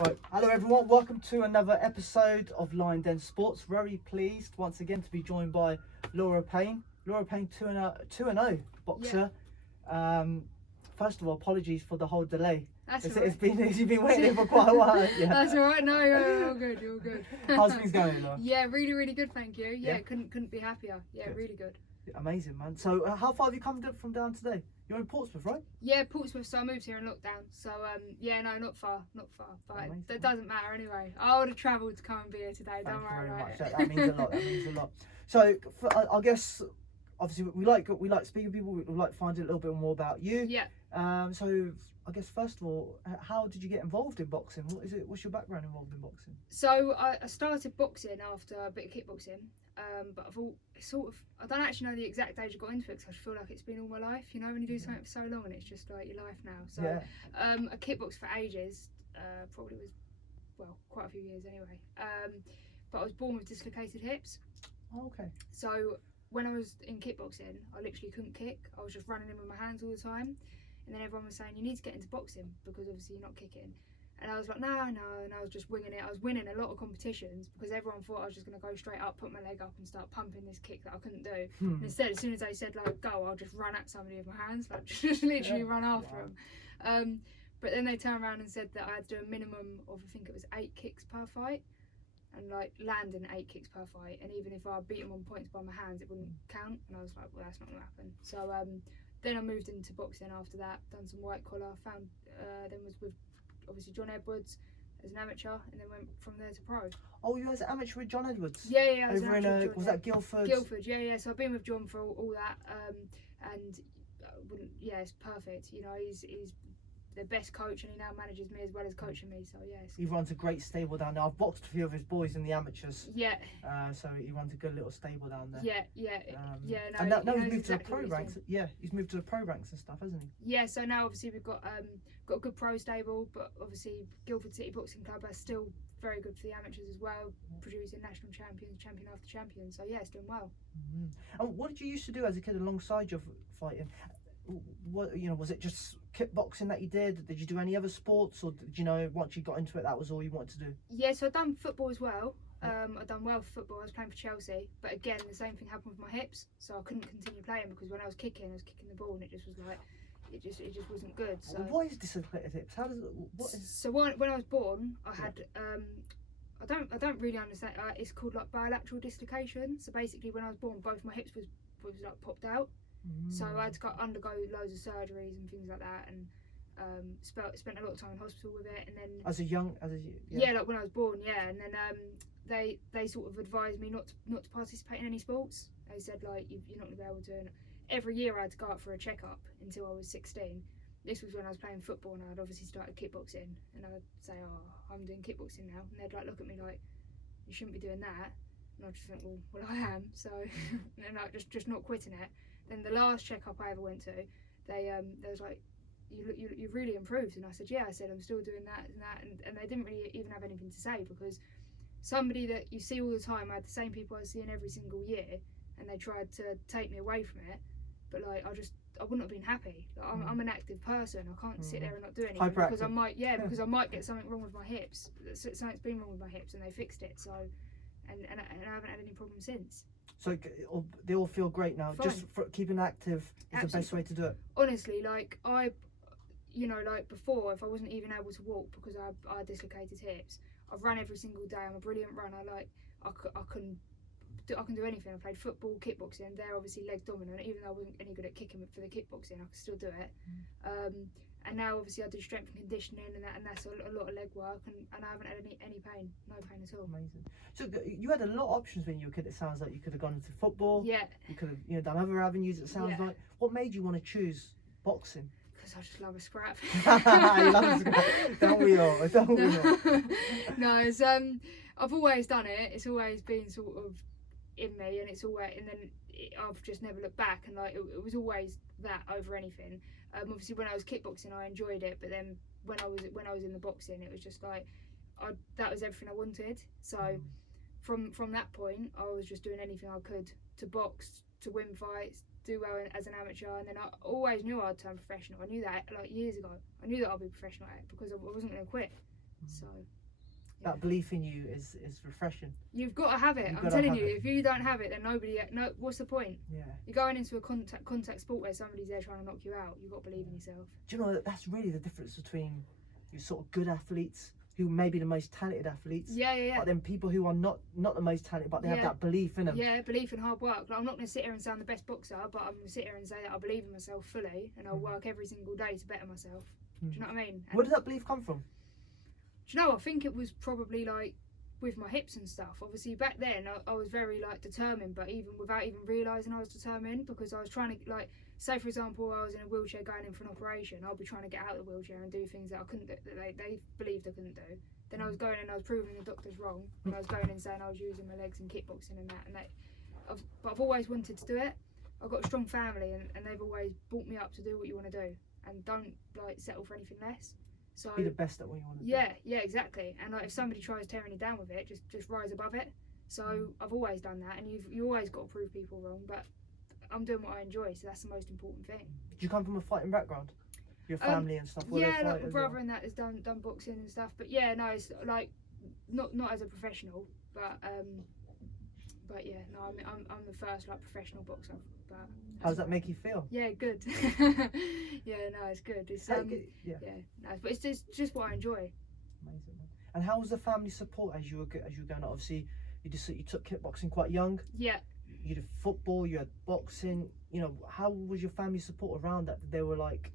Right, hello everyone, welcome to another episode of Lion Den Sports. Very pleased once again to be joined by Laura Payne. Laura Payne 2-0 boxer. Yeah. First of all, apologies for the whole delay. You've been waiting here for quite a while. Yeah. That's alright, no, you're all good, you're all good. How's things going, Laura? Yeah, really good, thank you. Yeah, couldn't be happier. Yeah, good. Really good. Amazing, man. So how far have you come from down today? You're in Portsmouth, right? Yeah, Portsmouth, so I moved here in lockdown. So, yeah, no, not far. But that doesn't matter anyway. I would have travelled to come and be here today, don't worry about it. That means a lot, So, I guess, obviously, we like speaking to people, we like finding a little bit more about you. Yeah. So, I guess, first of all, how did you get involved in boxing? What's your background involved in boxing? So, I started boxing after a bit of kickboxing. But I don't actually know the exact age I got into it because I feel like it's been all my life, you know, when you do something for so long and it's just like your life now. So I kickboxed for ages, probably was, well, quite a few years anyway. But I was born with dislocated hips. Oh, okay. So when I was in kickboxing, I literally couldn't kick. I was just running in with my hands all the time. And then everyone was saying, you need to get into boxing because obviously you're not kicking. And I was like, no, and I was just winging it. I was winning a lot of competitions because everyone thought I was just going to go straight up, put my leg up and start pumping this kick that I couldn't do. And instead, as soon as they said, like, go, I'll just run at somebody with my hands, like, just literally run after them. But then they turned around and said that I had to do a minimum of, I think it was 8 kicks per fight. And, like, landing 8 kicks per fight. And even if I beat them on points by my hands, it wouldn't count. And I was like, well, that's not going to happen. So then I moved into boxing after that, done some white collar, then was with obviously John Edwards as an amateur, and then went from there to pro. Oh, you was an amateur with John Edwards? Yeah. Over in was that Guildford? Guildford, yeah. So I've been with John for all that, and it's perfect. You know, he's the best coach, and he now manages me as well as coaching me. So yes. He runs a great stable down there. I've boxed a few of his boys in the amateurs. Yeah. So he runs a good little stable down there. Yeah. No, and now he's moved exactly to the pro ranks. Yeah, he's moved to the pro ranks and stuff, hasn't he? Yeah. So now obviously we've got a good pro stable, but obviously Guildford City Boxing Club are still very good for the amateurs as well, producing national champions, champion after champion. So yeah, it's doing well. And what did you used to do as a kid alongside your fighting? What, you know, was it just kickboxing that you did? Did you do any other sports, or did you know once you got into it that was all you wanted to do? Yeah, so I've done football as well. I've done well for football. I was playing for Chelsea, but again the same thing happened with my hips, so I couldn't continue playing because when I was kicking the ball and it just was like it just wasn't good. So what is dislocated hips? How does it, So when I was born, I had I don't really understand. It's called like bilateral dislocation. So basically, when I was born, both my hips was like popped out. So I had to undergo loads of surgeries and things like that, and spent a lot of time in hospital with it. And then like when I was born, and then they sort of advised me not to participate in any sports. They said like you're not going to be able to. And every year I had to go out for a checkup until I was 16. This was when I was playing football, and I'd obviously started kickboxing, and I'd say, oh, I'm doing kickboxing now, and they'd like look at me like, you shouldn't be doing that, and I'd just think, well I am, so and like just not quitting it. Then the last checkup I ever went to, they was like, you've really improved, and I said, yeah. I said, I'm still doing that, and they didn't really even have anything to say, because somebody that you see all the time, I had the same people I was seeing every single year, and they tried to take me away from it, but like I wouldn't have been happy. Like, I'm an active person. I can't sit there and not do anything because I might get something wrong with my hips. Something's been wrong with my hips, and they fixed it. So, and I haven't had any problems since. So they all feel great now. Fine. Just for keeping active is the best way to do it. Honestly, like like before, if I wasn't even able to walk because I had dislocated hips, I've run every single day. I'm a brilliant runner. Like I can do anything. I played football, kickboxing. They're obviously leg dominant. Even though I wasn't any good at kicking for the kickboxing, I could still do it. And now obviously I do strength and conditioning, and that's a lot of leg work, and I haven't had any pain, no pain at all. Amazing. So you had a lot of options when you were a kid. It sounds like you could have gone into football. Yeah. You could have done other avenues. It sounds like. What made you want to choose boxing? Because I just love a scrap. You love a scrap. Don't we all? Don't we all? No, it's I've always done it. It's always been sort of in me, and I've just never looked back, and like it was always that over anything. Obviously when I was kickboxing I enjoyed it, but then when I was in the boxing it was just like that was everything I wanted. So from that point I was just doing anything I could to box, to win fights, do well as an amateur, and then I always knew I'd turn professional. I knew that like years ago. I knew that I'd be professional at it because I wasn't going to quit. So that belief in you is refreshing. you've got to have it. I'm telling you, if you don't have it, then no. What's the point? Yeah. You're going into a contact sport where somebody's there trying to knock you out. You've got to believe in yourself. Do you know that that's really the difference between you sort of good athletes who may be the most talented athletes. Yeah. But then people who are not the most talented, but they have that belief in them. Yeah, belief and hard work. Like, I'm not going to sit here and say I'm the best boxer, but I'm going to sit here and say that I believe in myself fully, and I'll work every single day to better myself. Do you know what I mean? And where does that belief come from? do you know? I think it was probably like with my hips and stuff. Obviously, back then I was very like determined, but even without even realising I was determined, because I was trying to, like, say for example, I was in a wheelchair going in for an operation. I'll be trying to get out of the wheelchair and do things that I couldn't do, that they believed I couldn't do. Then I was going in, I was proving the doctors wrong, and I was going in saying I was using my legs and kickboxing and that. But I've always wanted to do it. I've got a strong family, and they've always brought me up to do what you want to do, and don't like settle for anything less. So be the best at what you want to do. Yeah, exactly. And like, if somebody tries tearing you down with it, just rise above it. So I've always done that, and you always got to prove people wrong. But I'm doing what I enjoy, so that's the most important thing. Did you come from a fighting background? Your family and stuff? Yeah, like my brother and that has done boxing and stuff. But yeah, no, it's like not as a professional, but yeah, no, I'm the first like professional boxer. But how does that make you feel? Yeah, good. Yeah, no, it's good. It's yeah, no, but it's just what I enjoy. Amazing, man. And how was the family support as you were going? Obviously, you took kickboxing quite young. Yeah. You did football. You had boxing. You know, how was your family support around that? They were like,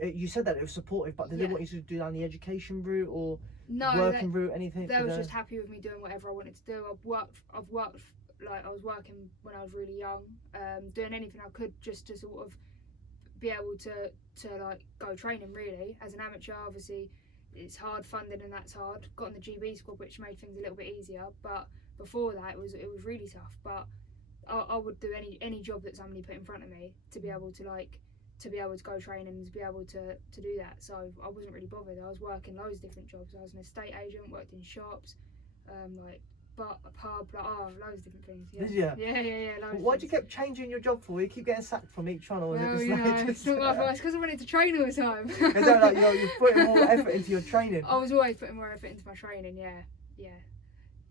you said that it was supportive, but did they want you to do down the education route or working route, anything? They were just happy with me doing whatever I wanted to do. I've worked like I was working when I was really young, doing anything I could just to sort of be able to like go training. Really, as an amateur, obviously it's hard funding, and that's hard. Got on the GB squad, which made things a little bit easier, but before that it was really tough. But I would do any job that somebody put in front of me to be able to go training and to be able to do that. So I wasn't really bothered. I was working loads of different jobs. I was an estate agent, worked in shops, like a pub, like loads of different things. Yeah. Did you? Yeah. Why'd you keep changing your job for? You keep getting sacked from each one, or well, it's it's not my fault. It's because I wanted to train all the time. Is that like you're putting more effort into your training? I was always putting more effort into my training. Yeah,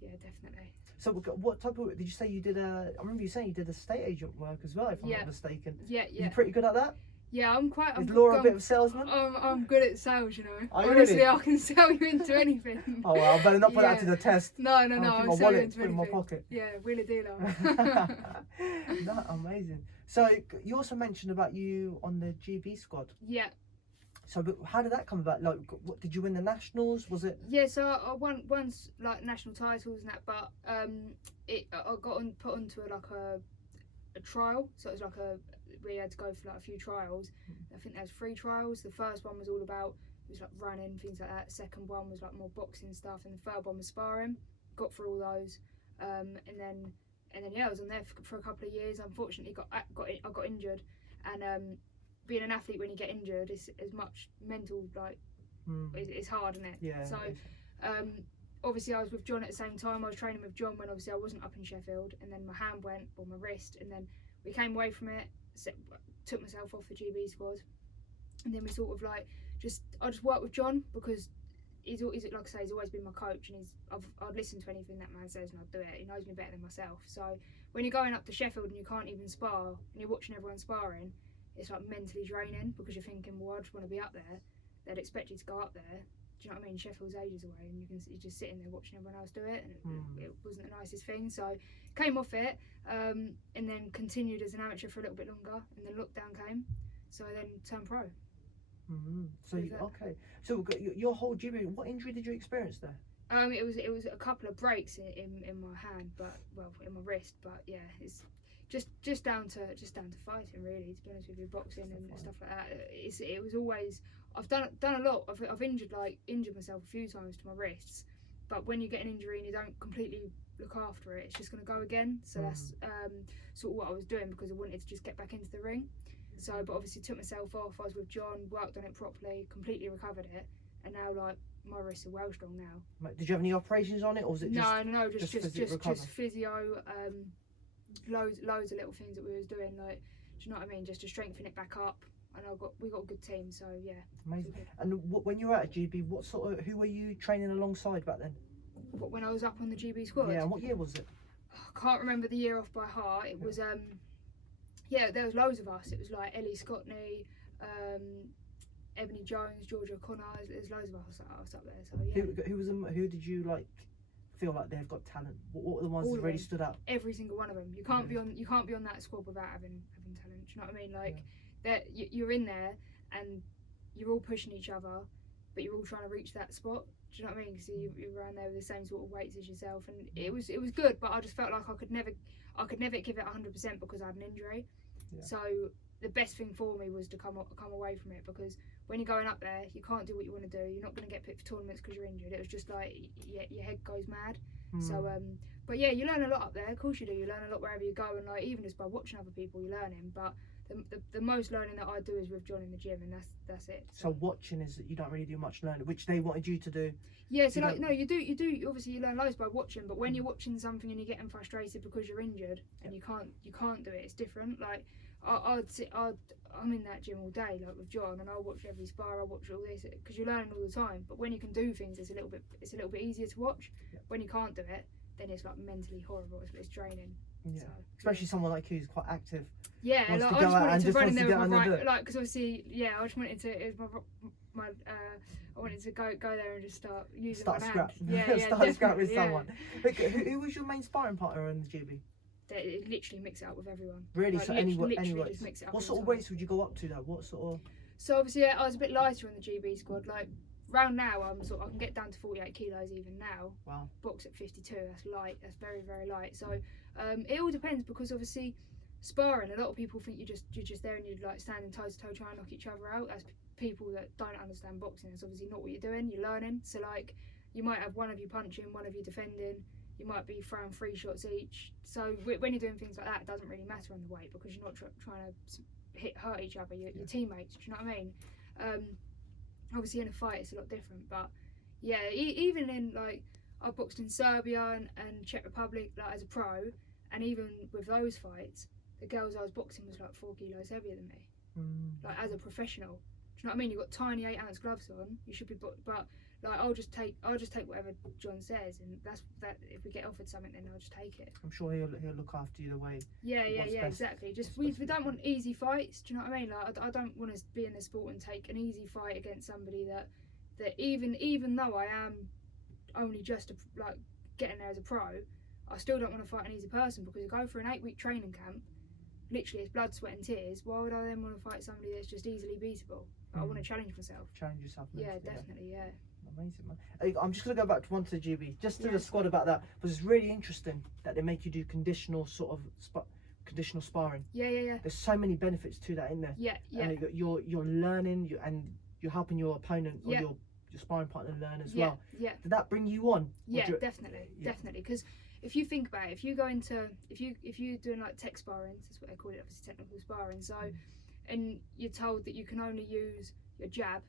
definitely. So what type of, did you say you did I remember you saying you did estate agent work as well, if I'm not mistaken. Yeah. You're pretty good at that? Yeah, Is Laura a bit of a salesman? I'm good at sales, you know. Honestly, really? I can sell you into anything. Oh well, I better not put that to the test. No, I'll sell you into anything. In my pocket. Yeah, wheeler dealer. That's amazing. So you also mentioned about you on the GB squad. Yeah. So how did that come about? Like, what, did you win the nationals? Was it? Yeah, so I won like national titles and that, but I got put onto a trial. So it was like we had to go for like a few trials. I think there was 3 trials. The first one was all about, it was like running, things like that. The second one was like more boxing stuff, and the third one was sparring. Got through all those, and then yeah, I was on there for a couple of years. Unfortunately, I got injured, and being an athlete when you get injured is as much mental, like it's hard, isn't it? Yeah. So obviously I was with John at the same time. I was training with John when obviously I wasn't up in Sheffield, and then my hand went, or my wrist, and then we came away from it, took myself off the GB squad, and then we sort of like I just worked with John because he's like I say, he's always been my coach, and I'd listen to anything that man says and I'd do it. He knows me better than myself. So when you're going up to Sheffield and you can't even spar, and you're watching everyone sparring, it's like mentally draining, because you're thinking, well, I just want to be up there. They'd expect you to go up there. Do you know what I mean? Sheffield's ages away, and you're just sitting there watching everyone else do it, and it wasn't the nicest thing. So came off it, and then continued as an amateur for a little bit longer, and then lockdown came, so I then turned pro. So So your whole GB, what injury did you experience there? It was a couple of breaks in my hand, in my wrist, but yeah, it's just down to fighting, really, to be honest with you, boxing and stuff like that. It was always, I've done a lot. I've injured myself a few times to my wrists, but when you get an injury and you don't completely look after it, it's just going to go again. So that's sort of what I was doing, because I wanted to just get back into the ring. So, but obviously took myself off. I was with John, worked on it properly, completely recovered it, and now like my wrists are well strong now. Did you have any operations on it, or was it just physio? Loads of little things that we was doing, like, do you know what I mean, just to strengthen it back up, and we got a good team. So yeah. Amazing. And when you were at GB, who were you training alongside back then? When I was up on the GB squad? Yeah, and what year was it? I can't remember the year off by heart. It was there was loads of us. It was like Ellie Scottney, Ebony Jones, Georgia O'Connor. There's loads of us up there. So yeah. Who did you like feel like they've got talent? What were the ones that really stood out? Every single one of them. You can't be on that squad without having talent. Do you know what I mean? Like you're in there and you're all pushing each other, but you're all trying to reach that spot. Do you know what I mean? Because you around there with the same sort of weights as yourself, and it was good. But I just felt like I could never give it 100% because I had an injury. Yeah. So the best thing for me was to come away from it, because when you're going up there, you can't do what you want to do. You're not going to get picked for tournaments because you're injured. It was just like your head goes mad. So but yeah, you learn a lot up there. Of course you do. You learn a lot wherever you go, and like even just by watching other people, you're learning. But the most learning that I do is with John in the gym, and that's it. So watching is that you don't really do much learning, which they wanted you to do. Yeah, so like no, you do. Obviously, you learn loads by watching, but when you're watching something and you're getting frustrated because you're injured and you can't do it, it's different. Like I'm in that gym all day, like with John, and I'll watch every spar. I'll watch all this because you're learning all the time. But when you can do things, it's a little bit easier to watch. Yeah. When you can't do it, then it's like mentally horrible. It's draining. Yeah, so, especially someone like you who's quite active. Yeah, like, I just wanted to run in there with my right, like, because obviously, yeah, I just wanted to. It was my I wanted to go there and just start using my hand. Yeah, start scrap with someone. Who was your main sparring partner in the GB? They literally mix it up with everyone. Really? Like, so literally just mix it up. What sort of weights would you go up to though? What sort of? So obviously, I was a bit lighter in the GB squad. Like round now, I can get down to 48 kilos even now. Wow. Box at 52. That's light. That's very, very light. So it all depends, because obviously sparring, a lot of people think you're just there and you're like standing toe to toe trying to knock each other out. That's people that don't understand boxing. It's obviously not what you're doing. You're learning. So like you might have one of you punching, one of you defending. You might be throwing 3 shots each. So when you're doing things like that, it doesn't really matter on the weight, because you're not trying to hurt each other, your teammates. Do you know what I mean? Obviously in a fight it's a lot different, but yeah, even in like I boxed in Serbia and Czech Republic like as a pro, and even with those fights, the girls I was boxing was like 4 kilos heavier than me, like as a professional. Do you know what I mean? You've got tiny 8-ounce gloves on. You should be, but like I'll just take whatever John says, and that's that. If we get offered something, then I'll just take it. I'm sure he'll look after you the way. Yeah, exactly. Just we don't want easy fights. Do you know what I mean? Like I don't want to be in the sport and take an easy fight against somebody that even though I am only just like getting there as a pro, I still don't want to fight an easy person, because you go for an 8-week training camp. Literally, it's blood, sweat and tears. Why would I then want to fight somebody that's just easily beatable? I want to challenge myself. Challenge yourself. Yeah, definitely, yeah. Amazing, man. I'm just going to go back to one to the GB, just to the squad about that, because it's really interesting that they make you do conditional sparring. Yeah. There's so many benefits to that in there. Yeah. You're learning, and you're helping your opponent or your sparring partner learn as well. Yeah. Did that bring you on? Yeah, definitely. Because if you think about it, if you go into if you're doing like tech sparring, that's what they call it, obviously technical sparring. So, and you're told that you can only use your jab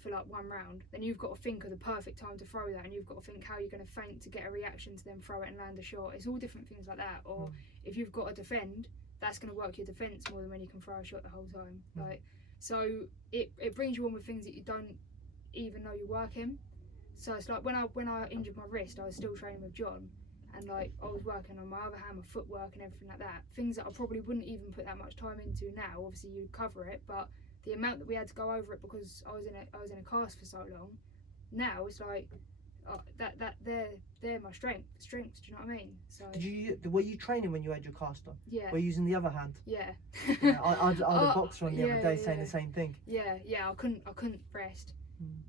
for like 1 round, then you've got to think of the perfect time to throw that, and you've got to think how you're going to feint to get a reaction to then throw it and land a shot. It's all different things like that. Or if you've got to defend, that's going to work your defence more than when you can throw a shot the whole time. Like, so it brings you on with things that you don't even know you're working. So it's like when I injured my wrist, I was still training with John, and like I was working on my other hand, my footwork and everything like that. Things that I probably wouldn't even put that much time into now. Obviously you cover it, but the amount that we had to go over it because I was in a cast for so long. Now it's like they're my strengths. Do you know what I mean? So were you training when you had your cast on? Yeah. Were you using the other hand? Yeah. I had a boxer on the other day saying the same thing. Yeah. I couldn't rest.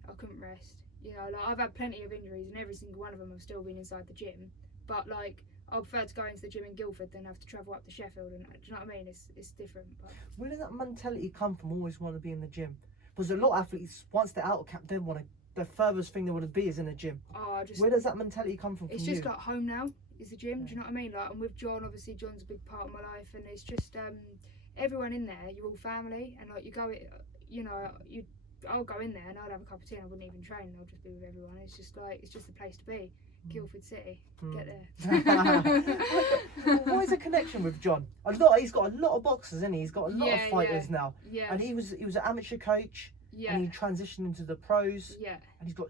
I couldn't rest. You know, like I've had plenty of injuries, and every single one of them have still been inside the gym. But like, I prefer to go into the gym in Guildford than have to travel up to Sheffield. And do you know what I mean? It's different. But where does that mentality come from? Always want to be in the gym? Because a lot of athletes, once they're out of camp, they want to. The furthest thing they want to be is in the gym. Where does that mentality come from? It's just like home now. Is the gym? Do you know what I mean? Like, I'm with John. Obviously, John's a big part of my life, and it's just everyone in there. You're all family, and like you go, you know, I'll go in there and I'll have a cup of tea and I wouldn't even train. I'll just be with everyone. It's just the place to be. Guildford City. Get there. What is the connection with John? He's got a lot of boxers, isn't he? He's got a lot of fighters now. Yeah. And he was an amateur coach. Yeah. And he transitioned into the pros. Yeah. And he's got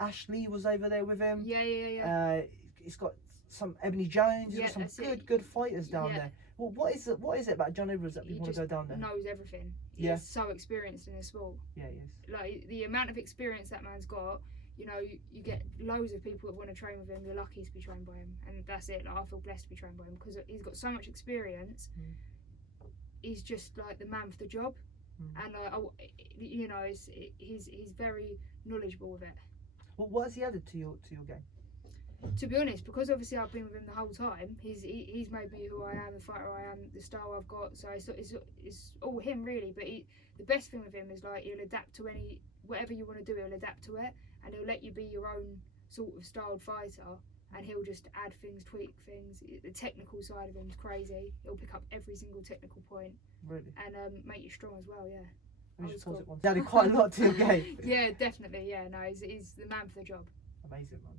Ashley was over there with him. Yeah. He's got some Ebony Jones. He's got some good fighters down there. Well, what is it about John Edwards that people want to go down there? Knows everything. Yeah. He's so experienced in the sport. Yeah, he is. Like the amount of experience that man's got, you know, you get loads of people that want to train with him. You're lucky to be trained by him, and that's it. Like, I feel blessed to be trained by him because he's got so much experience. He's just like the man for the job, and you know, he's very knowledgeable with it. Well, what has he added to your game? To be honest, because obviously I've been with him the whole time, he's made me who I am, the fighter I am, the style I've got. So it's all him really. But the best thing with him is like he'll adapt to whatever you want to do. He'll adapt to it, and he'll let you be your own sort of styled fighter. And he'll just add things, tweak things. The technical side of him's crazy. He'll pick up every single technical point, really, and make you strong as well. Yeah. He added quite a lot to your game. Yeah, definitely. Yeah, no, he's the man for the job. Amazing, man.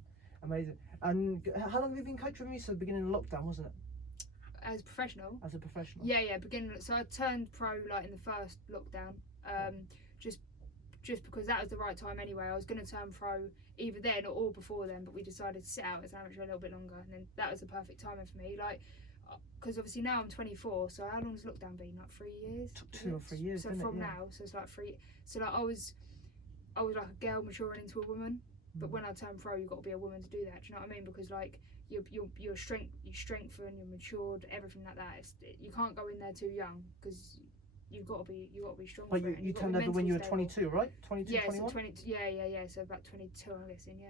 Amazing. And how long have you been coaching with me? So the beginning of lockdown, wasn't it? As a professional? As a professional. Yeah, beginning. So I turned pro like in the first lockdown. Just because that was the right time anyway. I was going to turn pro either then or before then, but we decided to sit out as an amateur a little bit longer, and then that was the perfect timing for me. Like, because obviously now I'm 24, so how long has lockdown been? Like 3 years? Took 2 or 3 years. So from now, so it's like 3. So like I was like a girl maturing into a woman. But when I turn pro, you've got to be a woman to do that. Do you know what I mean? Because like you strengthen, you're matured, everything like that. You can't go in there too young because you've got to be strong. But you turned over when you were 22, right? 22, yeah, 21? So 22. Yeah. So about 22, I'm guessing. Yeah.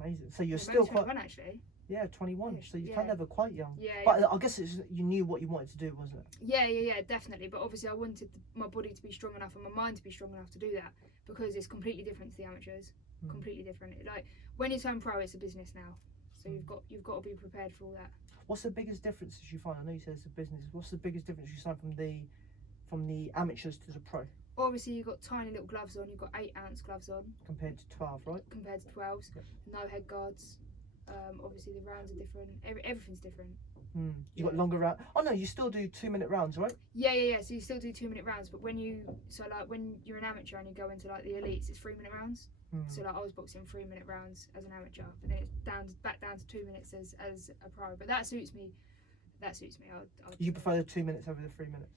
Amazing. So you're still quite. 21 actually. Yeah, 21. Yeah, so you turned over quite young. Yeah. But I guess you knew what you wanted to do, wasn't it? Yeah, definitely. But obviously, I wanted my body to be strong enough and my mind to be strong enough to do that because it's completely different to the amateurs. Completely different. Like when you turn pro, it's a business now, so you've got to be prepared for all that. What's the biggest differences you find? I know you said it's a business. What's the biggest difference you find from the amateurs to the pro? Obviously, you've got tiny little gloves on. You've got 8-ounce gloves on compared to 12, right? Compared to 12s. Yep. No head guards. Obviously, the rounds are different. Everything's different. You got longer rounds. Oh no, you still do 2-minute rounds, right? Yeah. So you still do 2-minute rounds, but when you're an amateur and you go into like the elites, it's 3-minute rounds. So like I was boxing 3-minute rounds as an amateur, but then it's back down to 2 minutes as a pro. But that suits me. You prefer the 2 minutes over the 3 minutes?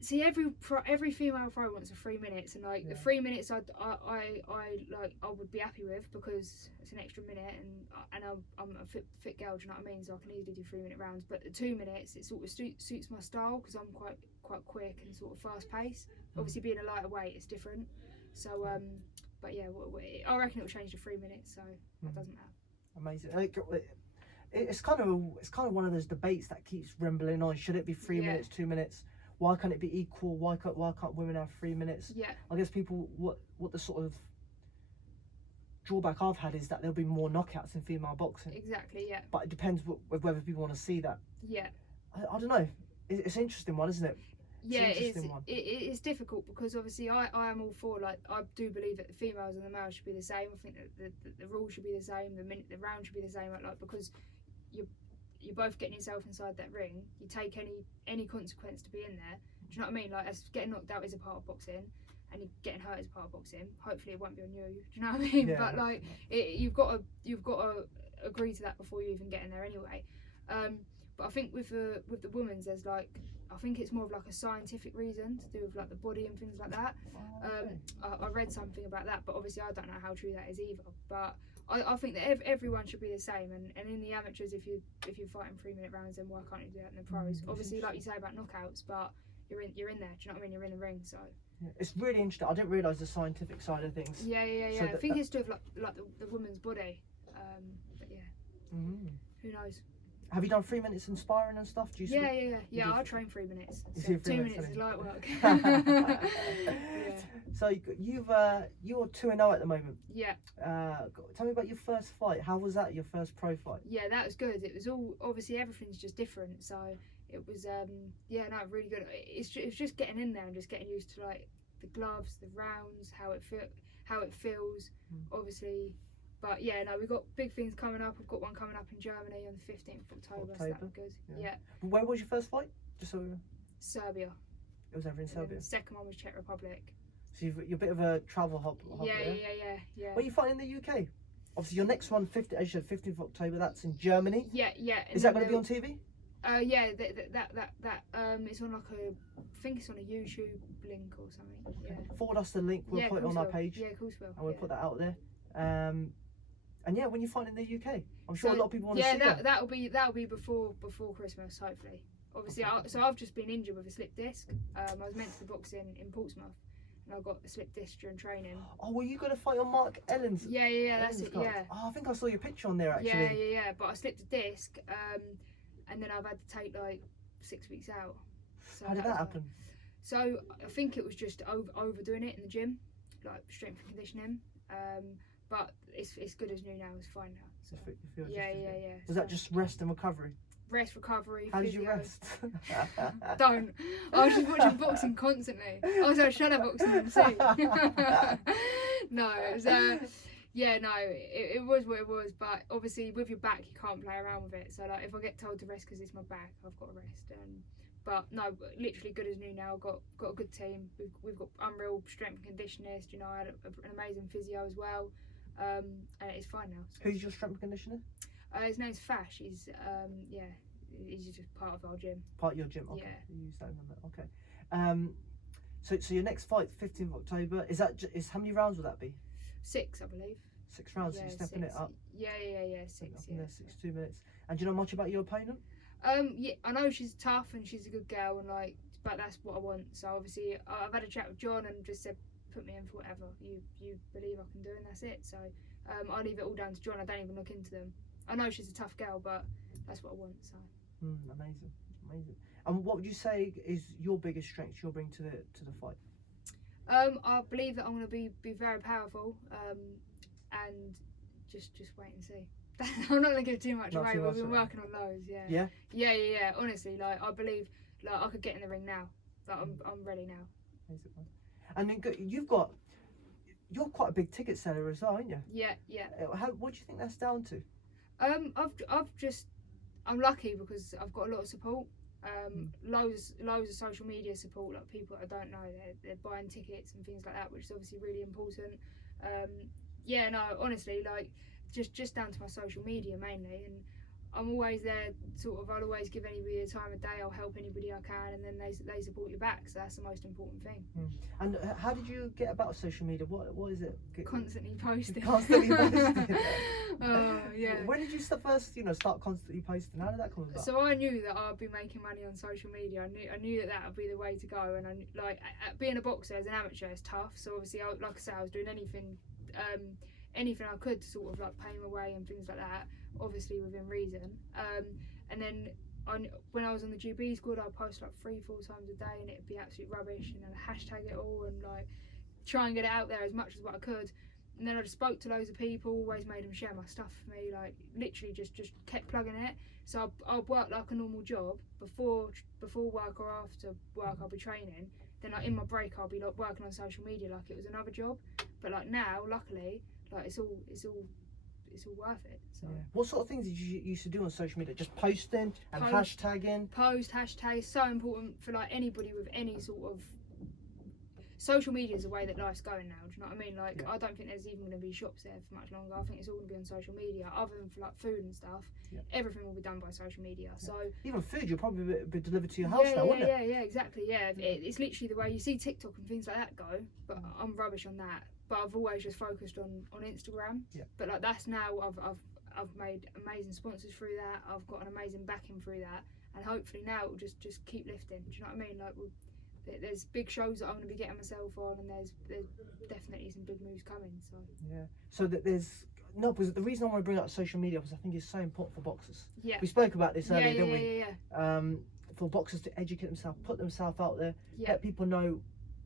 See, every female pro wants a 3 minutes, and like the 3 minutes I would be happy with because it's an extra minute, and I'm a fit girl. Do you know what I mean? So I can easily do 3-minute rounds. But the 2 minutes, it sort of suits my style because I'm quite quick and sort of fast paced. Obviously, being a lighter weight, it's different. So but yeah, I reckon it'll change to 3 minutes, so that doesn't matter. Amazing. It's kind of one of those debates that keeps rumbling on. Should it be 3 minutes, 2 minutes? Why can't it be equal? Why can't women have 3 minutes? Yeah. I guess people what the sort of drawback I've had is that there'll be more knockouts in female boxing. Exactly. Yeah. But it depends whether people want to see that. Yeah. I don't know. It's an interesting one, isn't it? Yeah, it's difficult because obviously I am all for, like, I do believe that the females and the males should be the same. I think that the rules should be the same, the round should be the same, like, because you're both getting yourself inside that ring. You take any consequence to be in there. Do you know what I mean? Like, getting knocked out is a part of boxing, and you getting hurt is a part of boxing. Hopefully it won't be on you. Do you know what I mean? Yeah. But like, you've got to agree to that before you even get in there anyway. But I think with the women's, there's like, I think it's more of like a scientific reason to do with like the body and things like that. I read something about that, but obviously I don't know how true that is either. But I think that everyone should be the same, and in the amateurs, if you're fighting 3-minute rounds, then why can't you do that in the pros? Obviously, like you say about knockouts, but you're in there. Do you know what I mean? You're in the ring, so. Yeah, it's really interesting. I didn't realise the scientific side of things. Yeah. So I think it's to do with like the woman's body. But yeah. Who knows? Have you done 3 minutes in sparring and stuff? Do you Yeah. I train 3 minutes. So 2 minutes is light work. So you're 2-0 at the moment. Yeah. Tell me about your first fight. How was that? Your first pro fight? Yeah, that was good. It was all, obviously everything's just different. So it was really good. It was just getting in there and just getting used to like the gloves, the rounds, how it feels. Obviously. But yeah, no, we've got big things coming up. I've got one coming up in Germany on the 15th of October. So that'll be good. Yeah. Where was your first fight? Just so Serbia. It was over in And Serbia. then the second one was Czech Republic. So you're a bit of a travel hub. Yeah. Where are you fighting in the UK? Obviously, your next one, as you said, 15th of October. That's in Germany. Yeah. Is that going to be on TV? Yeah, it's on like I think it's on a YouTube link or something. Yeah. Forward us the link. We'll put it on our page. Yeah, of course we'll. And we'll put that out there. And yeah, when you fight in the UK, I'm sure a lot of people want to see that. Yeah, that'll be before Christmas, hopefully. Obviously, so I've just been injured with a slip disc. I was meant to be boxing in Portsmouth, and I got a slip disc during training. Oh, were you going to fight on Mark Ellen's? Yeah, that's it. Card? Yeah. Oh, I think I saw your picture on there actually. Yeah. But I slipped a disc, and then I've had to take like 6 weeks out. So How did that happen? So I think it was just overdoing it in the gym, like strength and conditioning. But it's good as new now. It's fine now. So. Yeah. Was that just rest and recovery? Rest, recovery. How did you rest? Don't. I was just watching boxing constantly. I was shadow boxing in the sea. No, it was. It was what it was. But obviously, with your back, you can't play around with it. So like, if I get told to rest because it's my back, I've got to rest. But no, literally good as new now. I've got a good team. We've got unreal strength and conditionist. You know, I had an amazing physio as well. And it's fine now. So. Who's your strength and conditioner? His name's Fash. He's just part of our gym. Part of your gym, okay. Yeah. You use that on that, okay. So your next fight, 15th of October, is how many rounds will that be? 6, I believe. 6 rounds, so you're stepping it up? Yeah, 6. Yeah. 2 minutes. And do you know much about your opponent? Yeah, I know she's tough and she's a good girl, and but that's what I want. So obviously, I've had a chat with John and just said, put me in for whatever you believe I can do, and that's it. So I leave it all down to John. I don't even look into them. I know she's a tough girl, but that's what I want. So amazing. And what would you say is your biggest strength you'll bring to the fight? I believe that I'm going to be very powerful, and just wait and see. I'm not going to give too much away. We've been working on those. Yeah. Honestly, I believe I could get in the ring now. I'm ready now. Amazing. And then you're quite a big ticket seller as well, aren't you? Yeah. What do you think that's down to? I'm lucky because I've got a lot of support. Loads of social media support, like people that I don't know, they're buying tickets and things like that, which is obviously really important. Honestly, just down to my social media mainly, and I'm always there. I'll always give anybody the time of day. I'll help anybody I can, and then they support you back. So that's the most important thing. And how did you get about social media? What is it? Constantly posting. Oh yeah. When did you start constantly posting? How did that come about? So I knew that I'd be making money on social media. I knew that would be the way to go. And being a boxer as an amateur is tough. So obviously, I was doing anything I could to sort of pay my way and things like that. Obviously within reason. And then when I was on the GB squad, I'd post 3-4 times a day, and it'd be absolute rubbish, and then I'd hashtag it all and try and get it out there as much as what I could. And then I just spoke to loads of people, always made them share my stuff for me, literally just kept plugging it. So I'll work like a normal job before work or after work. I'll be training. Then in my break, I'll be working on social media like it was another job. But now, luckily, it's all worth it. So. Yeah. What sort of things did you used to do on social media? Just posting and hashtagging? Hashtag is so important for anybody with any sort of... Social media is the way that life's going now, do you know what I mean? I don't think there's even going to be shops there for much longer. I think it's all going to be on social media, other than for food and stuff. Yeah. Everything will be done by social media. Yeah. So even food, you'll probably be delivered to your house now, won't it? Yeah, exactly. Yeah, it's literally the way you see TikTok and things like that go. But I'm rubbish on that. But I've always just focused on Instagram. Yeah. But that's now I've made amazing sponsors through that. I've got an amazing backing through that, and hopefully now it'll just keep lifting. Do you know what I mean? There's big shows that I'm going to be getting myself on, and there's definitely some big moves coming. So yeah. So because the reason I want to bring up social media was I think it's so important for boxers. Yeah. We spoke about this earlier, didn't we? Yeah. For boxers to educate themselves, put themselves out there, let people know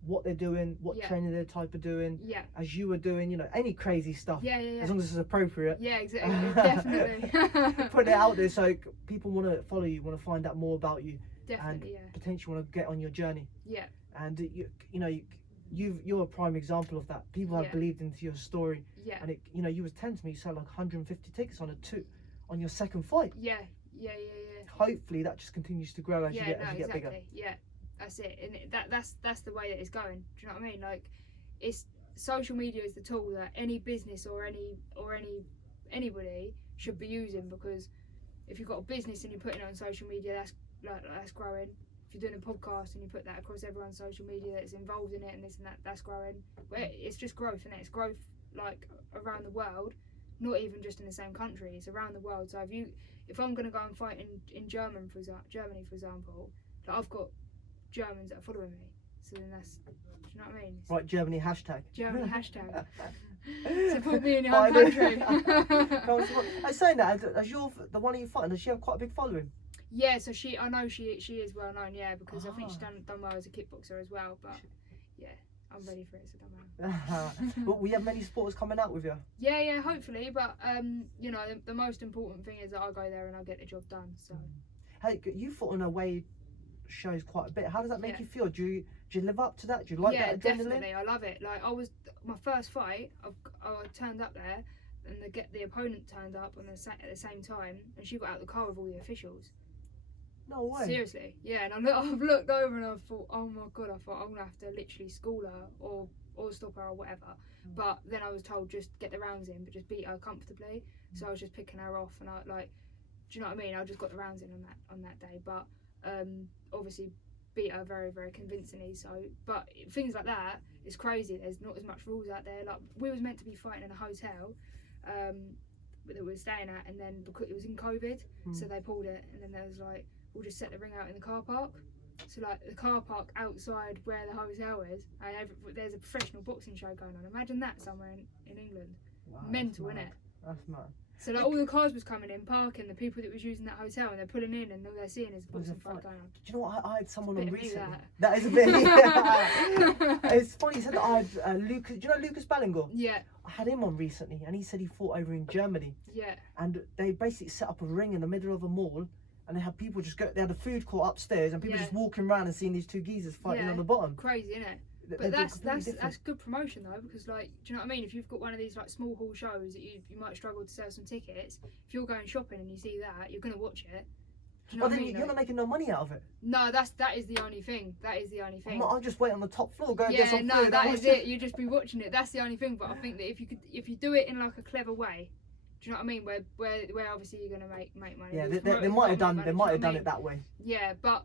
what they're doing, what training they're type of doing, as you were doing, any crazy stuff, as long as it's appropriate. Yeah, exactly. Definitely. Put it out there so people want to follow you, want to find out more about you, definitely, and potentially want to get on your journey. Yeah. And you're a prime example of that. People have Yeah. believed into your story, Yeah. and it, you know, you was telling me you sold like 150 tickets on your second fight. Yeah. Hopefully that just continues to grow as you get exactly. bigger. Yeah, that's it, and that's the way that it's going. Do you know what I mean? Like, it's social media is the tool that any business or anybody should be using, because if you've got a business and you're putting it on social media, that's growing. If you're doing a podcast and you put that across everyone's social media that's involved in it and this and that, that's growing. Well, it's just growth, and it's growth like around the world, not even just in the same country. It's around the world. So if I'm going to go and fight in Germany, for example, like, I've got Germans that are following me. So then do you know what I mean? Right, Germany hashtag. Germany hashtag. Support me in your home country. I'm saying that, as the one you fighting, does she have quite a big following? Yeah, so I know she is well known, yeah, because I think she's done well as a kickboxer as well. But yeah, I'm ready for it, so don't worry. But we have many supporters coming out with you. Yeah, hopefully. But you know, the most important thing is that I go there and I get the job done. So. Hey, you fought on away shows quite a bit. How does that make you feel? Do you live up to that? Do you like that adrenaline? Yeah, definitely. I love it. Like, my first fight, I turned up there, and the opponent turned up at the same time, and she got out of the car with all the officials. No way. Seriously, yeah. And I've looked over and I thought, oh my god, I'm gonna have to literally school her or stop her or whatever. But then I was told, just get the rounds in, but just beat her comfortably. So I was just picking her off, and do you know what I mean? I just got the rounds in on that day, but obviously beat her very, very convincingly. So, but things like that, it's crazy. There's not as much rules out there. Like, we was meant to be fighting in a hotel that we were staying at, and then because it was in COVID, so they pulled it, and then there was like, we'll just set the ring out in the car park. So like the car park outside where the hotel is, and there's a professional boxing show going on. Imagine that somewhere in England. Wow, mental, innit? That's mad. So like, all the cars was coming in, parking, the people that was using that hotel, and they're pulling in, and all they're seeing is a boxing fight going on. Do you know what? I had someone on recently. That is a bit. Yeah. It's funny you said that. I had Lucas. Do you know Lucas Ballingall? Yeah. I had him on recently, and he said he fought over in Germany. Yeah. And they basically set up a ring in the middle of a mall, and they had people just go. They had a food court upstairs, and people just walking around and seeing these two geezers fighting on the bottom. Crazy, innit? But that's good promotion though, because like, do you know what I mean? If you've got one of these like small hall shows that you might struggle to sell some tickets, if you're going shopping and you see that, you're gonna watch it. Do you know what I mean? You're not making no money out of it. No, that is the only thing. That is the only thing. I'll just wait on the top floor, go and get some food. That is it. You just be watching it. That's the only thing. But I think that if you do it in like a clever way, do you know what I mean? Where obviously you're gonna make money. Yeah, they might have done it that way. Yeah, but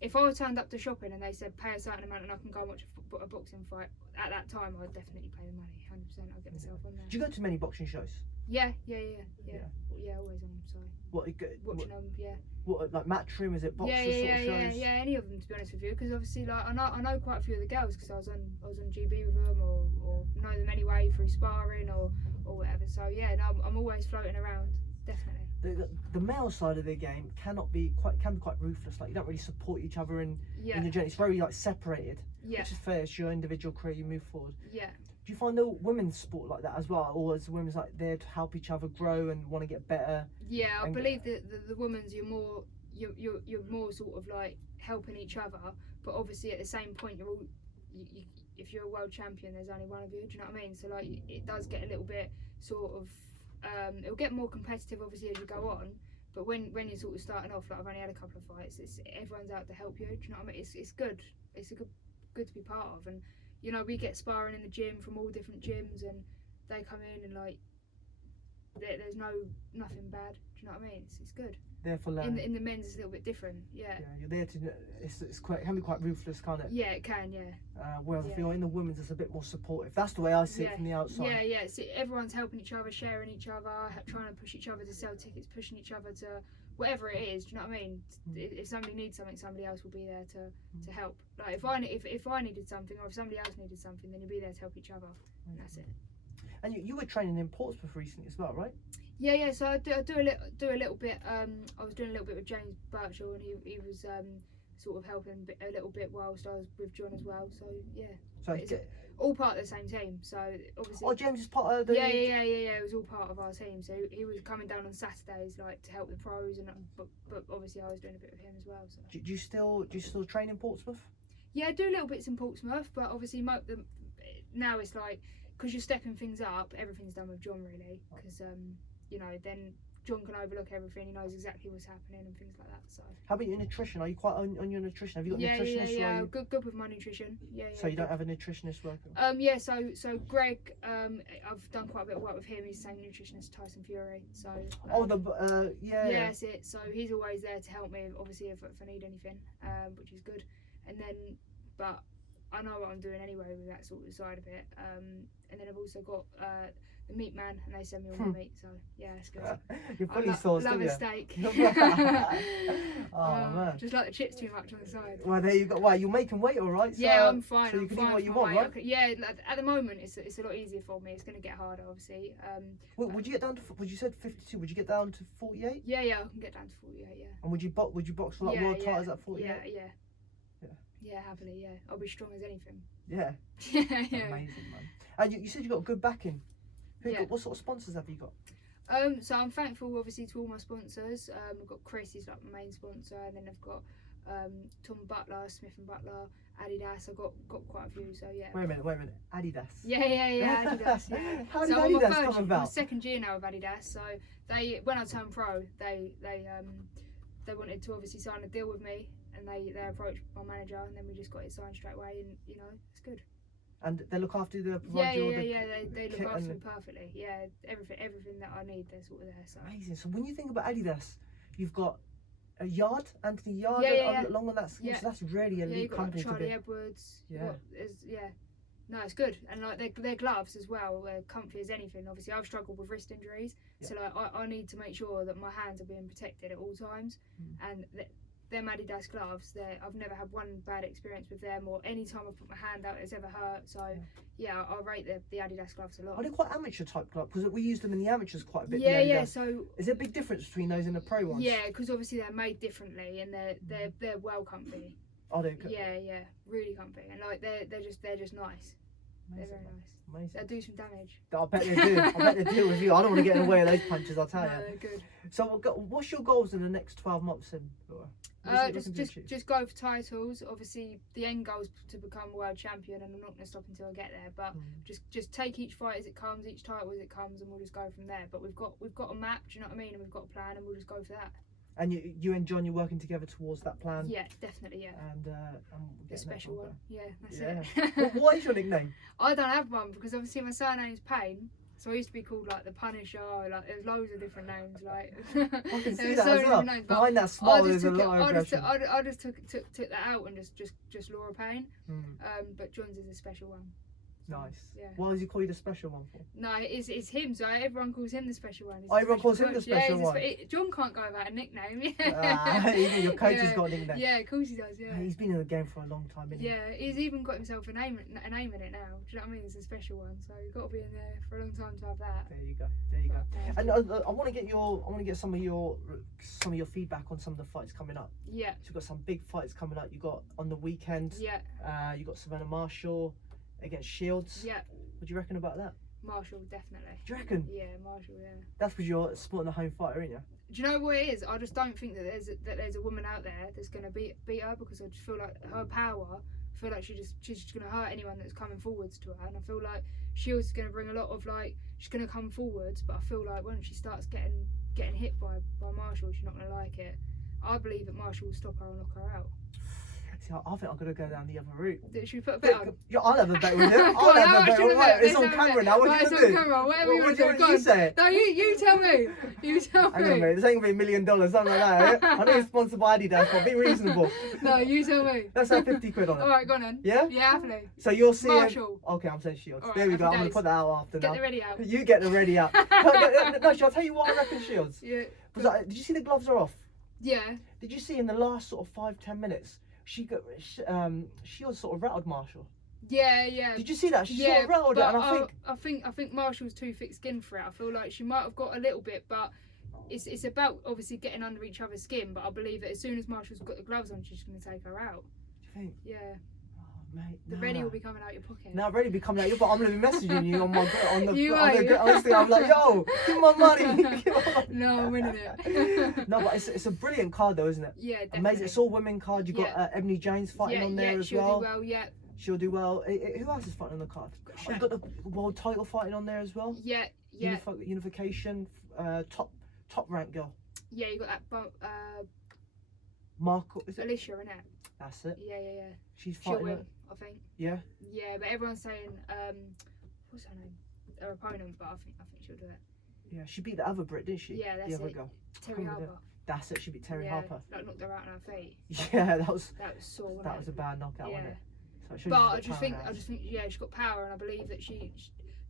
if I turned up to shopping and they said pay a certain amount and I can go and watch a boxing fight, at that time I'd definitely pay the money, 100%. I'll get myself on there. Do you go to many boxing shows? Yeah, always on them. So watching them, yeah. What, like Matchroom? Is it boxer sort of shows? Yeah, any of them, to be honest with you, because obviously like I know quite a few of the girls because I was on GB with them or know them anyway through sparring or whatever. So yeah, no, I'm always floating around, definitely. The male side of the game can be quite ruthless. Like, you don't really support each other in your journey. It's very like separated. Yeah. Which is fair. It's your individual career. You move forward. Yeah. Do you find the women's sport like that as well, or is women's like there to help each other grow and want to get better? Yeah, I believe that the women's you're more sort of like helping each other, but obviously at the same point if you're a world champion, there's only one of you. Do you know what I mean? So like it does get a little bit sort of. It'll get more competitive obviously as you go on, but when you're sort of starting off, like I've only had a couple of fights, everyone's out to help you. Do you know what I mean? It's good. It's good to be part of, and you know, we get sparring in the gym from all different gyms, and they come in and like there's nothing bad. Do you know what I mean? It's good. There for learning. In the men's it's a little bit different. Yeah. Yeah, you're there to. It can be quite ruthless, can't it? Yeah, it can. Yeah. Whereas I feel in the women's it's a bit more supportive. That's the way I see it from the outside. Yeah. See, everyone's helping each other, sharing each other, trying to push each other to sell tickets, pushing each other to whatever it is. Do you know what I mean? If somebody needs something, somebody else will be there to help. Like if I needed something, or if somebody else needed something, then you'll be there to help each other. And that's it. And you were training in Portsmouth recently as well, right? Yeah. So I do a little bit. I was doing a little bit with James Birchall, and he was sort of helping a little bit whilst I was with John as well. So yeah. So it's all part of the same team. So obviously. Oh, James is part of the. Yeah. It was all part of our team. So he was coming down on Saturdays, like to help the pros, and but obviously I was doing a bit of him as well. So. Do you still train in Portsmouth? Yeah, I do little bits in Portsmouth, but obviously now it's like, because you're stepping things up, everything's done with John really, because you know, then John can overlook everything. He knows exactly what's happening and things like that. So. How about your nutrition? Are you quite on your nutrition? Have you got a nutritionist? Yeah. Good with my nutrition. Yeah. So you don't have a nutritionist working? Yeah. So Greg, I've done quite a bit of work with him. He's the same nutritionist Tyson Fury. So. Yeah. Yeah, that's it. So he's always there to help me. Obviously, if I need anything, which is good. And then, but I know what I'm doing anyway with that sort of side of it. And then I've also got the meat man, and they send me all my meat, so yeah, it's good. You're fully sourced, love don't you? a steak. Man. Just like the chips too much on the side. Well, there you go. Well, you're making weight, all right? So, yeah, I'm fine. So you I'm can fine eat what you for want, my right? weight. Yeah, at the moment it's a lot easier for me. It's going to get harder, obviously. Would you get down to? Would you said 52? Would you get down to 48? Yeah, I can get down to 48. Yeah. And would you box for like world titles at 48? Yeah, happily. Yeah, I'll be strong as anything. Yeah. yeah. Amazing, man. And you said you got good backing. What sort of sponsors have you got? So I'm thankful, obviously, to all my sponsors. I've got Chris, he's like my main sponsor, and then I've got Tom Butler, Smith and Butler, Adidas. I've got quite a few. So yeah. Wait a minute. Adidas. Yeah, Adidas. Yeah. How did Adidas come about? My second year now with Adidas. So when I turned pro, they wanted to obviously sign a deal with me, and they approached my manager, and then we just got it signed straight away, and you know, it's good. And they look after you, they provide you all the they look after me perfectly. Yeah, everything that I need, they're sort of there. So amazing. So when you think about Adidas, you've got a Yard, Anthony Yard, along on that scheme. So that's really elite company Charlie to be. Edwards. No, it's good, and like their gloves as well, they're comfy as anything. Obviously, I've struggled with wrist injuries, so like I need to make sure that my hands are being protected at all times, and them Adidas gloves, I've never had one bad experience with them, or any time I put my hand out it's ever hurt. So yeah, I rate the Adidas gloves a lot. Are they quite amateur type gloves? Because we use them in the amateurs quite a bit. Yeah. So is there a big difference between those and the pro ones? Yeah, because obviously they're made differently, and they're well comfy. Are they? Yeah, really comfy, and like they're just nice. Amazing, they're very nice. Amazing. They'll do some damage. I bet they do. I bet they do with you. I don't want to get in the way of those punches, I'll tell you. They're good. So what's your goals in the next 12 months then, Laura? Just go for titles. Obviously, the end goal is to become world champion, and I'm not going to stop until I get there. But just take each fight as it comes, each title as it comes, and we'll just go from there. But we've got a map, do you know what I mean? And we've got a plan, and we'll just go for that. And you and John, you're working together towards that plan? Yeah, definitely, yeah. And a special one. Yeah, that's it. What is your nickname? I don't have one, because obviously my surname's Payne. So I used to be called like the Punisher, like there's loads of different names. Like I can see that as well. Names, behind that smile there's a lot of aggression. I just took that out and just Laura Payne. But John's is a special one. Nice. Yeah. Why does he call you the special one for? No, it's him. So everyone calls him the special one. Everyone calls him the special one. John can't go without a nickname. Even your coach has got a nickname. Yeah, of course he does. Yeah. He's been in the game for a long time, hasn't he? Yeah, he's even got himself a name in it now. Do you know what I mean? It's a special one, so you've got to be in there for a long time to have that. There you go. And I want to get some of your feedback on some of the fights coming up. Yeah. So you've got some big fights coming up. You got on the weekend. Yeah. You got Savannah Marshall against Shields. Yeah. What do you reckon about that? Marshall, definitely. Do you reckon? Yeah, Marshall, yeah. That's because you're supporting the home fighter, aren't you? Do you know what it is? I just don't think that there's a woman out there that's going to beat her, because I just feel like her power, I feel like she's just going to hurt anyone that's coming forwards to her, and I feel like Shields is going to bring a lot of, like, she's going to come forwards, but I feel like when she starts getting hit by Marshall, she's not going to like it. I believe that Marshall will stop her and knock her out. See, I think I'm going to go down the other route. Should we put a bet on? Yeah, I'll have a bet with you. I'll have a bet with you. It's on camera now. What are you going to do? It's on camera. Whatever you want to do. What do you say it? No, you tell me. You tell me. Hang on, mate. This ain't going to be $1 million, something like that. I know it's sponsored by Adidas, but be reasonable. No, you tell me. Let's have 50 quid on it. Alright, go on then. Yeah? Yeah, happily. So you're seeing... Marshall. Okay, I'm saying Shields. Right, there we go. I'm going to put that out after now. Get the ready out. You get the ready out. No, shall I tell you what I reckon, Shields? Yeah. Did you see the gloves are off? Yeah. Did you see in the last sort of 5-10 minutes, Shields sort of rattled Marshall? Yeah. Did you see that? She sort of rattled it, and I think Marshall's too thick-skinned for it. I feel like she might have got a little bit, but it's about obviously getting under each other's skin. But I believe that as soon as Marshall's got the gloves on, she's going to take her out. Do you think? Yeah. Oh Mate, The ready will be coming out your pocket. Now ready be coming out. But I'm gonna be messaging you on the You honestly, I'm like, yo, give my money. Give my money. No, I'm winning it. No, but it's a brilliant card though, isn't it? Yeah, definitely. Amazing. It's all women card. You got Ebony James fighting on there as she'll well. do well. Yeah. She'll do well. Who else is fighting on the card? Oh, you got the world title fighting on there as well. Yeah, yeah. Unification, top rank girl. Yeah, you got that. Marco, is it? Alicia, innit? That's it. Yeah. She's She'll fighting. win, I think. Yeah. Yeah, but everyone's saying what's her name? Her opponent, but I think she'll do it. Yeah, she beat the other Brit, didn't she? Yeah, that's the other it. girl. Terry Harper. That's it. She beat Terry Harper. Like knocked her out on her feet. Yeah, that was sore. That was a bad knockout, wasn't it? So but I just think, yeah, she's got power, and I believe that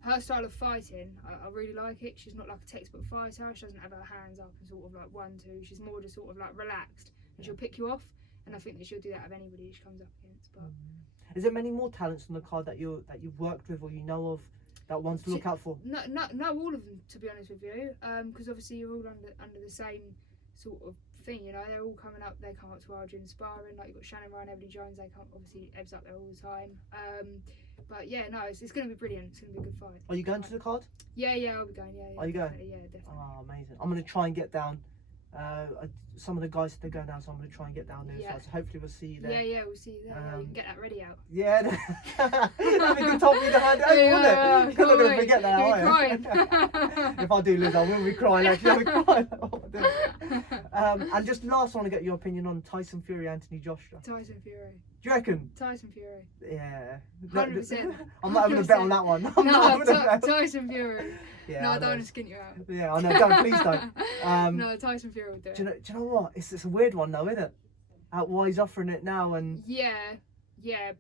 her style of fighting, I really like it. She's not like a textbook fighter. She doesn't have her hands up and sort of like 1-2. She's more just sort of like relaxed, and she'll pick you off. And I think that she'll do that of anybody she comes up against. But is there many more talents on the card that you've worked with or you know of that ones to look out for? No, all of them, to be honest with you. Because obviously you're all under the same sort of thing, you know. They're all coming up. They come up to our gym sparring. Like you've got Shannon Ryan, Ebony Jones. They come obviously Eb's up there all the time. But yeah, no, it's going to be brilliant. It's going to be a good fight. Are you going to the card? Yeah, I'll be going. Yeah. Are you going? Yeah, definitely. Oh, amazing. I'm going to try and get down. Some of the guys they're going down, so I'm going to try and get down there as well. So hopefully we'll see you there. Yeah, we'll see you there. You can get that ready out. Yeah, that'd be good. Top me the hand over, wouldn't it? You're not going to forget that, are you? If I do lose, I will be crying. Actually, I'll be crying. And just last, I want to get your opinion on Tyson Fury, Anthony Joshua. Tyson Fury. Do you reckon? Tyson Fury. Yeah. 100%. I'm not having a bet on that one. Tyson Fury. Yeah, no, I don't want to skint you out. Yeah, I know. Don't, please don't. No, Tyson Fury will do it. Do you know what? It's a weird one though, isn't it? Why he's offering it now and. Yeah,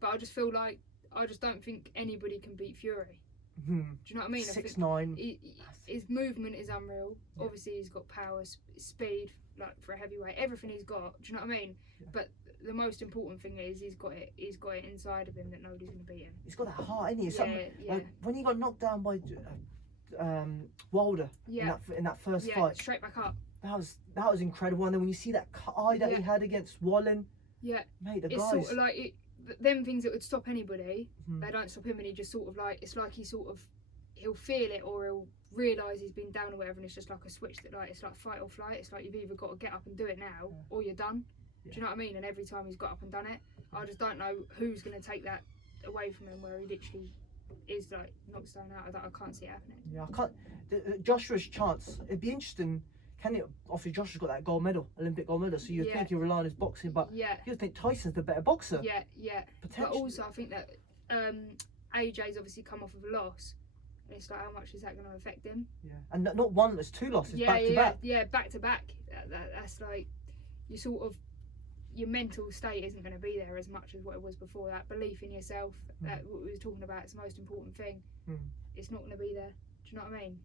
but I just feel like I just don't think anybody can beat Fury. Do you know what I mean? 6'9". His movement is unreal. Yeah. Obviously, he's got power, speed, like for a heavyweight. Everything he's got. Do you know what I mean? Yeah. But the most important thing is he's got it inside of him that nobody's going to beat him. He's got that heart, isn't he? Yeah. Like when he got knocked down by Wilder in that first fight, straight back up. That was incredible. And then when you see that eye that he had against Wallen, mate, it's sort of like them things that would stop anybody. They don't stop him, and he just sort of like it's like he'll feel it or he'll realise he's been down or whatever, and it's just like a switch that like it's like fight or flight. It's like you've either got to get up and do it now or you're done. Do you know what I mean? And every time he's got up and done it, I just don't know who's going to take that away from him, where he literally is like knocked stone out. I can't see it happening. Yeah, I can't. Joshua's chance. It'd be interesting. Obviously Joshua's got that gold medal, Olympic gold medal. So you think he'll rely on his boxing, but you think Tyson's the better boxer. Yeah. But also I think that AJ's obviously come off of a loss. And it's like, how much is that going to affect him? Yeah, and not one, there's 2 losses back to back. Yeah, back to back. That's like you sort of. Your mental state isn't going to be there as much as what it was before. That belief in yourself, that what we were talking about, it's the most important thing. It's not going to be there. Do you know what I mean?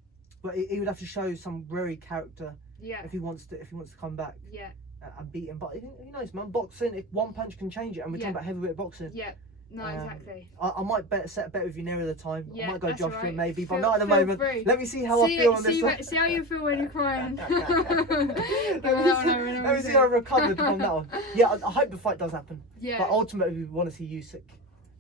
But he would have to show some very character. Yeah. If he wants to come back. Yeah. And beat him, but who knows, man? Boxing, if one punch can change it, and we're talking about heavyweight boxing. Yeah. No, exactly. I might set a bet with you near the time. I might go Joshua right. Maybe, but not at the moment. Free. Let me see how I feel on this. See how you feel when you're crying. Let me see how I recovered from that one. Yeah, I hope the fight does happen. Yeah. But ultimately, we want to see Usyk.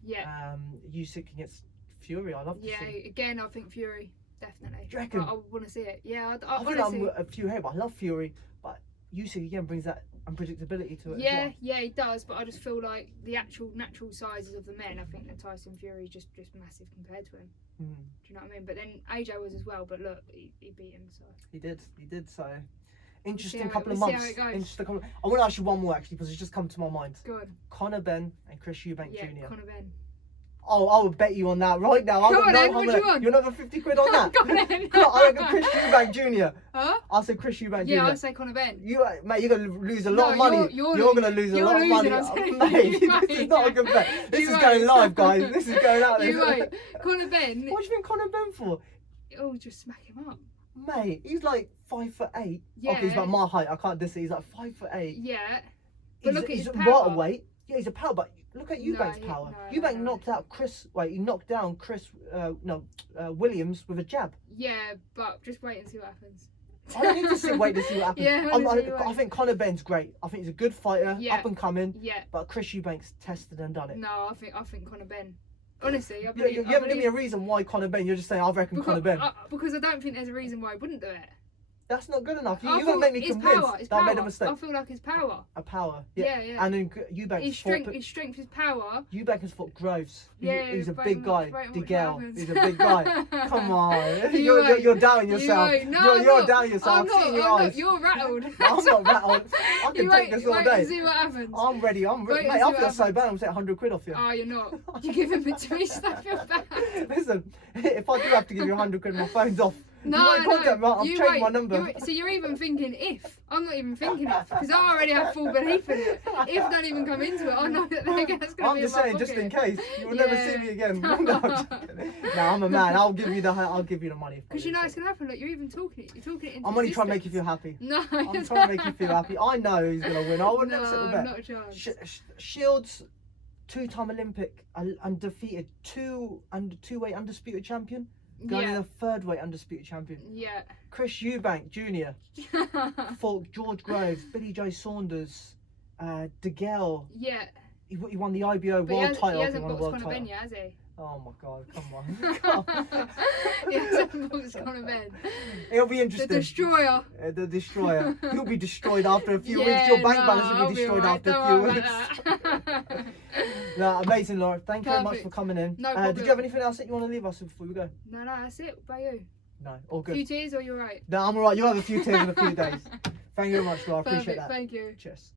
Yeah. Usyk against Fury. I love to see. Yeah. Again, I think Fury definitely. Do you reckon? I want to see it. Yeah. I think I'm a Fury, but I love Fury. But Usyk again brings that unpredictability to it. Yeah, as well. Yeah, he does. But I just feel like the actual natural sizes of the men, I think that Tyson Fury is just massive compared to him. Do you know what I mean? But then AJ was as well. But look, he beat him. So he did. So interesting couple of months. Interesting couple. I want to ask you one more actually because it's just come to my mind. Good. Conor Benn and Chris Eubank Jr. Conor Benn. Oh, I would bet you on that right now. Come on, then, what do you want? You're another 50 quid on that. Come on, then. I reckon Chris Eubank Jr. Huh? I'll say Chris Eubank Jr. Yeah, I'll say Conor Benn. Mate, you're going to lose a lot of money. You're going to lose a lot of money. Mate, this is not a good bet. This is going live, guys. This is going out there. You're right. Conor Benn. What do you think Conor Benn for? Oh, just smack him up. Mate, he's like 5'8". Yeah. Okay, he's about my height. I can't diss it. He's like 5'8". Yeah. But look at his power. He's weight. Yeah, he's a power, but look at Eubank's power. Eubank knocked out he knocked down Williams with a jab. Yeah, but just wait and see what happens. I don't need to sit wait to see what happens. Yeah, I think Conor Ben's great. I think he's a good fighter, Yeah. up and coming. Yeah. But Chris Eubanks tested and done it. No, I think Conor Ben. Honestly, I You believe. haven't given me a reason why Conor Ben. You're just saying I reckon Conor Ben. Because I don't think there's a reason why he wouldn't do it. That's not good enough. I You're feel gonna make me it's convinced power, it's that I made a power. mistake. I feel like it's power. A power. Yeah, yeah. And then Eubanks His strength is power. Eubanks has fought Groves. He's a very big guy. much DeGale. happens. He's a big guy. Come on. You won't. You're doubting yourself. No, You're doubting yourself. I'm I've seen your not. eyes. You're rattled. I'm not rattled. I can You take wait, this all wait day. and see what happens. I'm ready. Wait Mate, and see I what feel so happens. bad. I'm taking 100 quid off you. Oh, you're not. You're giving it to me, so I feel bad. Listen, if I do have to give you 100 quid, my phone's off. No, you might contact me. I've you changed wait. my number. So you're even thinking if. I'm not even thinking if. Because I already have full belief in it. If don't even come into it, I know that that's going to be I'm just in my saying, just in pocket. case you will never see me again. No, I'm a man. I'll give you the money. Because you know it's going to happen. Look, you're even talking it. You're talking it into I'm only trying to make you existence. feel happy. No, I'm trying to make you feel happy. I know he's gonna win. I would never set the bet. not a chance. Shields, two-time Olympic, undefeated, two-weight undisputed champion. Going in the third weight undisputed champion. Yeah. Chris Eubank Jr. fought George Groves, Billy Joe Saunders, DeGale. Yeah. He won the IBO But world title. he hasn't won the boxed world Conor title. Ben yet, has he? Oh my god, come on. He hasn't boxed Conor Ben. It'll be The interesting. destroyer. The destroyer. He'll be destroyed after a few weeks. Yeah, Your bank no, balance will I'll be destroyed alright, after don't a few worry weeks. about that. No, amazing, Laura. Thank you very much Perfect. for coming in. No Did problem. you have anything else that you want to leave us with before we go? No, that's it. What about you? No, all A good. few tears or you're right? No, I'm alright. You'll have a few tears in a few days. Thank you very much, Laura. I appreciate Perfect, that. thank you. Cheers.